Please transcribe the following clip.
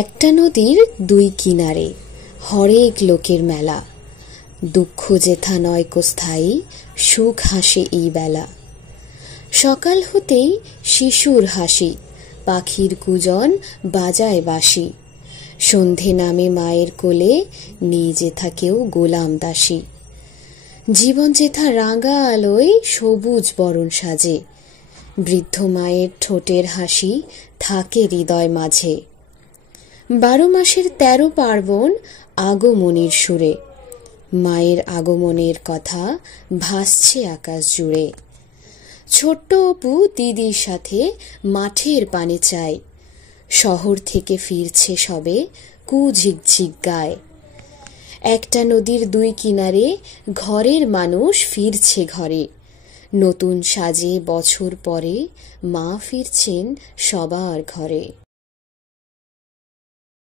একটা নদীর দুই কিনারে হরেক লোকের মেলা, দুঃখ যেথা নয়কো স্থায়ী, সুখ হাসে এই বেলা। সকাল হতেই শিশুর হাসি, পাখির কুজন বাজায় বাঁশি, সন্ধে নামে মায়ের কোলে, নেই যেথা কেউ গোলাম দাসী। জীবন যেথা রাঙা আলোয় সবুজ বরণ সাজে, বৃদ্ধ মায়ের ঠোঁটের হাসি থাকে হৃদয় মাঝে। 12 মাসের 13 পার্বণ আগমনীর সুরে, মায়ের আগমনের কথা ভাসছে আকাশ জুড়ে। ছোট্ট অপু দিদির সাথে মাঠের পানে চায়, শহর থেকে ফিরছে সবে কুঝিকঝিক গায়। একটা নদীর দুই কিনারে ঘরের মানুষ ফিরছে ঘরে, নতুন সাজে বছর পরে মা ফিরছেন সবার ঘরে।